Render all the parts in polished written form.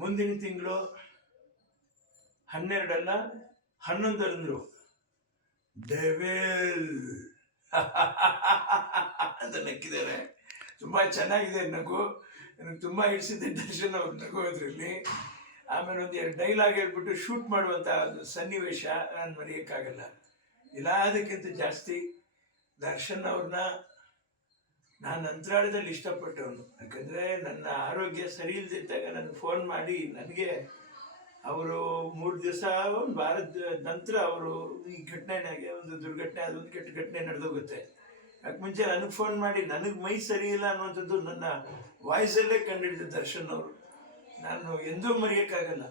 ಮುಂದಿನ ತಿಂಗಳು 12 ಅಲ್ಲ 11 ಅಂದ್ರು. ಡೆವಿಲ್ ಅಂತ ನಕ್ಕಿದ್ದಾರೆ. ತುಂಬ ಚೆನ್ನಾಗಿದೆ ನಗು. ನನಗೆ ತುಂಬ ಹಿಡಿಸಿದ್ದೆ ದರ್ಶನ್ ಅವ್ರು ನಗೋದ್ರಲ್ಲಿ. ಆಮೇಲೆ ಒಂದು 2 ಡೈಲಾಗ್ ಹೇಳ್ಬಿಟ್ಟು ಶೂಟ್ ಮಾಡುವಂಥ ಒಂದು ಸನ್ನಿವೇಶ ನಾನು ಮರೆಯೋಕ್ಕಾಗಲ್ಲ. ಎಲ್ಲದಕ್ಕಿಂತ ಜಾಸ್ತಿ ದರ್ಶನ್ ಅವ್ರನ್ನ ನಾನು ಅಂತರಾಳದಲ್ಲಿ ಇಷ್ಟಪಟ್ಟವನು. ಯಾಕಂದರೆ ನನ್ನ ಆರೋಗ್ಯ ಸರಿ ಇಲ್ದಿದ್ದಾಗ ನನಗೆ ಫೋನ್ ಮಾಡಿ ನನಗೆ ಅವರು 3 ದಿವಸ ಒಂದು ವಾರದ ನಂತರ ಅವರು ಈ ಘಟನೆನಾಗೆ ಒಂದು ದುರ್ಘಟನೆ, ಅದೊಂದು ಕೆಟ್ಟ ಘಟನೆ ನಡೆದೋಗುತ್ತೆ. ಯಾಕೆ ಮುಂಚೆ ನನಗೆ ಫೋನ್ ಮಾಡಿ ನನಗೆ ಮೈ ಸರಿ ಇಲ್ಲ ಅನ್ನುವಂಥದ್ದು ನನ್ನ ವಾಯ್ಸಲ್ಲೇ ಕಂಡುಹಿಡಿದ ದರ್ಶನ್ ಅವರು. ನಾನು ಎಂದೂ ಮರೆಯೋಕ್ಕಾಗಲ್ಲ.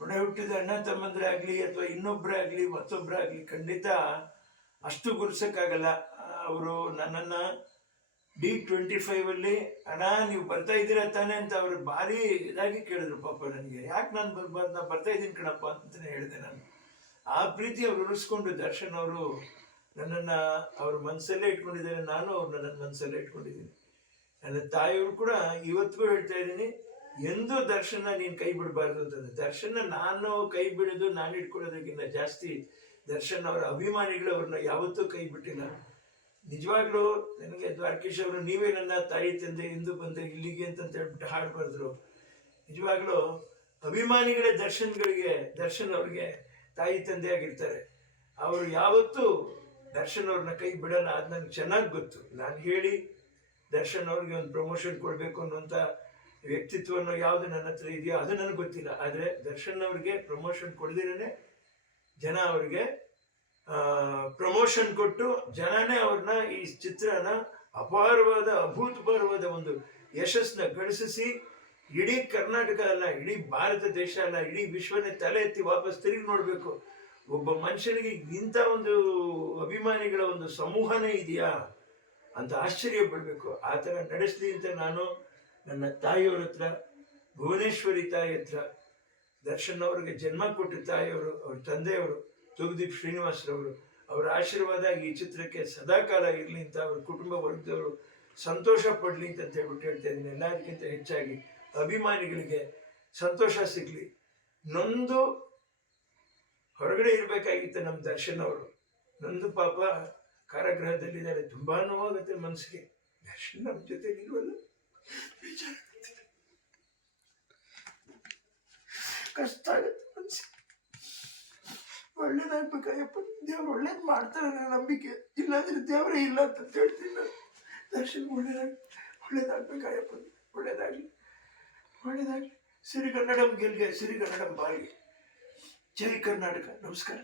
ಒಡೆ ಹುಟ್ಟಿದ ಅಣ್ಣ ತಮ್ಮಂದ್ರೆ ಆಗಲಿ ಅಥವಾ ಇನ್ನೊಬ್ಬರೇ ಆಗಲಿ ಮತ್ತೊಬ್ಬರೇ ಆಗಲಿ ಖಂಡಿತ ಅಷ್ಟು ಗುರ್ಸೋಕ್ಕಾಗಲ್ಲ. ಅವರು ನನ್ನನ್ನು D25 ಅಣ್ಣ ನೀವು ಬರ್ತಾ ಇದ್ದೀರಾ ತಾನೆ ಅಂತ ಅವರು ಭಾರಿ ಇದಾಗಿ ಕೇಳಿದ್ರು. ಪಾಪ ನನಗೆ ಯಾಕೆ ನಾನು ಬರ್ಬಾರ್ದು, ನಾನು ಬರ್ತಾ ಇದ್ದೀನಿ ಕಣಪ್ಪ ಅಂತಲೇ ಹೇಳಿದೆ ನಾನು. ಆ ಪ್ರೀತಿ ಅವ್ರು ಉಳಿಸ್ಕೊಂಡು ದರ್ಶನ್ ಅವರು ನನ್ನನ್ನು ಅವ್ರ ಮನಸ್ಸಲ್ಲೇ ಇಟ್ಕೊಂಡಿದ್ದಾರೆ, ನಾನು ಅವ್ರನ್ನ ನನ್ನ ಮನಸ್ಸಲ್ಲೇ ಇಟ್ಕೊಂಡಿದ್ದೀನಿ. ನನ್ನ ತಾಯಿಯವರು ಕೂಡ ಇವತ್ತಿಗೂ ಹೇಳ್ತಾ ಇದ್ದೀನಿ, ಎಂದೂ ದರ್ಶನ ನೀನು ಕೈ ಬಿಡಬಾರ್ದು ಅಂತಂದ್ರೆ. ದರ್ಶನ ನಾನು ಕೈ ಬಿಡೋದು, ನಾನು ಇಟ್ಕೊಳ್ಳೋದಕ್ಕಿಂತ ಜಾಸ್ತಿ ದರ್ಶನ್ ಅವರ ಅಭಿಮಾನಿಗಳು ಅವ್ರನ್ನ ಯಾವತ್ತೂ ಕೈ ಬಿಟ್ಟಿಲ್ಲ. ನಿಜವಾಗ್ಲೂ ನನಗೆ ದ್ವಾರಕೀಶ್ ಅವರು ನೀವೇ ನನ್ನ ತಾಯಿ ತಂದೆ ಎಂದು ಬಂದೆ ಇಲ್ಲಿಗೆ ಅಂತ ಹೇಳ್ಬಿಟ್ಟು ಹಾಡು ಬರೆದ್ರು. ನಿಜವಾಗ್ಲೂ ಅಭಿಮಾನಿಗಳೇ ದರ್ಶನ್ ಅವ್ರಿಗೆ ತಾಯಿ ತಂದೆ ಆಗಿರ್ತಾರೆ. ಅವರು ಯಾವತ್ತೂ ದರ್ಶನ್ ಅವ್ರನ್ನ ಕೈ ಬಿಡಲ್ಲ. ಅದು ನನಗೆ ಚೆನ್ನಾಗಿ ಗೊತ್ತು. ನಾನು ಹೇಳಿ ದರ್ಶನ್ ಅವ್ರಿಗೆ ಒಂದು ಪ್ರಮೋಷನ್ ಕೊಡಬೇಕು ಅನ್ನುವಂಥ ವ್ಯಕ್ತಿತ್ವವನ್ನು ಯಾವುದು ನನ್ನ ಹತ್ರ ಇದೆಯೋ ಅದು ನನಗೆ ಗೊತ್ತಿಲ್ಲ. ಆದರೆ ದರ್ಶನ್ ಅವ್ರಿಗೆ ಪ್ರಮೋಷನ್ ಕೊಡದಿರೇ ಜನ ಅವ್ರಿಗೆ ಪ್ರಮೋಷನ್ ಕೊಟ್ಟು ಜನನೇ ಅವ್ರನ್ನ ಈ ಚಿತ್ರನ ಅಪಾರವಾದ ಅಭೂತಪೂರ್ವವಾದ ಒಂದು ಯಶಸ್ಸನ್ನ ಗಳಿಸಿ ಇಡೀ ಕರ್ನಾಟಕ ಅಲ್ಲ, ಇಡೀ ಭಾರತ ದೇಶ ಅಲ್ಲ, ಇಡೀ ವಿಶ್ವನೇ ತಲೆ ಎತ್ತಿ ವಾಪಸ್ ತಿರುಗಿ ನೋಡಬೇಕು. ಒಬ್ಬ ಮನುಷ್ಯನಿಗೆ ಇಂಥ ಒಂದು ಅಭಿಮಾನಿಗಳ ಒಂದು ಸಮೂಹನೇ ಇದೆಯಾ ಅಂತ ಆಶ್ಚರ್ಯ ಪಡಬೇಕು. ಆ ಥರ ನಡೆಸಲಿ ಅಂತ ನಾನು ನನ್ನ ತಾಯಿಯವ್ರ ಹತ್ರ, ಭುವನೇಶ್ವರಿ ತಾಯಿ ಹತ್ರ, ದರ್ಶನ್ ಅವ್ರಿಗೆ ಜನ್ಮ ಕೊಟ್ಟ ತಾಯಿಯವರು, ಅವ್ರ ತಂದೆಯವರು ತೂಗುದೀಪ್ ಶ್ರೀನಿವಾಸರವರು, ಅವರ ಆಶೀರ್ವಾದ ಈ ಚಿತ್ರಕ್ಕೆ ಸದಾಕಾಲ ಇರಲಿ ಅಂತ ಅವ್ರ ಕುಟುಂಬ ವರ್ಗದವರು ಸಂತೋಷ ಪಡಲಿ ಅಂತ ಹೇಳ್ಬಿಟ್ಟು ಹೇಳ್ತಾ ಇದ್ದೀನಿ. ಎಲ್ಲದಕ್ಕಿಂತ ಹೆಚ್ಚಾಗಿ ಅಭಿಮಾನಿಗಳಿಗೆ ಸಂತೋಷ ಸಿಗಲಿ. ನೊಂದು ಹೊರಗಡೆ ಇರಬೇಕಾಗಿತ್ತು ನಮ್ಮ ದರ್ಶನ್ ಅವರು. ನೊಂದು ಪಾಪ ಕಾರಾಗೃಹದಲ್ಲಿದ್ದಾರೆ. ತುಂಬ ನೋವಾಗುತ್ತೆ ಮನಸ್ಸಿಗೆ. ದರ್ಶನ್ ನಮ್ಮ ಜೊತೆ ಇಲ್ವಲ್ಲ, ವಿಚಾರ ಕಷ್ಟ ಆಗುತ್ತೆ ಮನಸ್ಸಿಗೆ. ಒಳ್ಳೇದಾಗ್ಬೇಕಾಯಪ್ಪ, ದೇವ್ರು ಒಳ್ಳೇದು ಮಾಡ್ತಾರೆ ಅನ್ನೋ ನಂಬಿಕೆ. ಇಲ್ಲಾಂದ್ರೆ ದೇವರೇ ಇಲ್ಲ ಅಂತ ಹೇಳ್ತೀನಿ ನಾನು. ದರ್ಶನ್ ಒಳ್ಳೇದಾಗ್ಬೇಕಾಯಪ್ಪ, ಒಳ್ಳೇದಾಗಲಿ. ಸಿರಿಗನ್ನಡಂ ಗೆಲ್ಗೆ, ಸಿರಿಗನ್ನಡಂ ಬಾಳ್ಗೆ. ಜೈ ಕರ್ನಾಟಕ. ನಮಸ್ಕಾರ.